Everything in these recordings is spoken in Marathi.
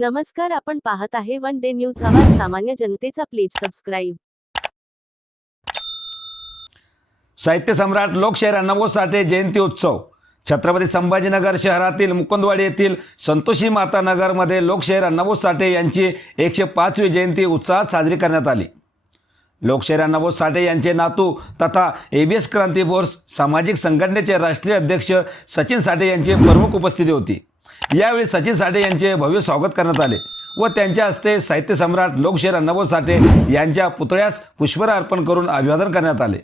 नमस्कार आपण पाहत आहे वन डे न्यूज. आवाज सामान्य जनतेचा प्लीज सबस्क्राईब. साहित्य सम्राट लोकशाहीर अण्णाभाऊ साठे जयंती उत्सव. छत्रपती संभाजीनगर शहरातील मुकुंदवाडी येथील संतोषी माता नगरमध्ये लोकशाहीर अण्णाभाऊ साठे यांची एकशे पाचवी जयंती उत्साहात साजरी करण्यात आली. लोकशाहीर अण्णाभाऊ साठे यांचे नातू तथा एबीएस क्रांती फोर्स सामाजिक संघटनेचे राष्ट्रीय अध्यक्ष सचिन साठे यांची प्रमुख उपस्थिती होती. यावेळी सचिन साठे यांचे भव्य स्वागत करण्यात आले व त्यांच्या हस्ते साहित्य सम्राट लोकशेर अण्णाभाऊ साठे यांच्या पुतळ्यास पुष्पहार अर्पण करून अभिवादन करण्यात आले.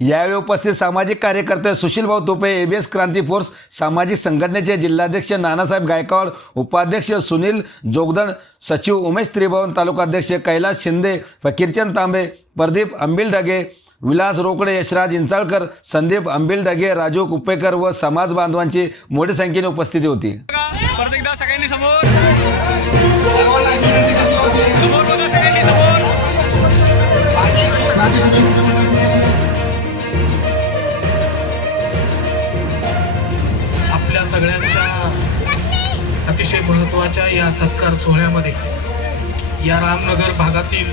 यावेळी उपस्थित सामाजिक कार्यकर्ते सुशीलभाऊ तुपे एबीएस क्रांती फोर्स सामाजिक संघटनेचे जिल्हाध्यक्ष नानासाहेब गायकवाड उपाध्यक्ष सुनील जोगदण सचिव उमेश त्रिभवन तालुकाध्यक्ष कैलास शिंदे फकीरचंद तांबे प्रदीप अंबिल ढगे विलास रोकडे यशराज इंचाळकर संदीप अंबिल राजू कुप्पेकर व समाज बांधवांची मोठ्या संख्येने उपस्थिती होती. सगळ्यांनी समोर. आपल्या सगळ्यांच्या अतिशय महत्त्वाच्या या सत्कार सोहळ्यामध्ये या रामनगर भागातील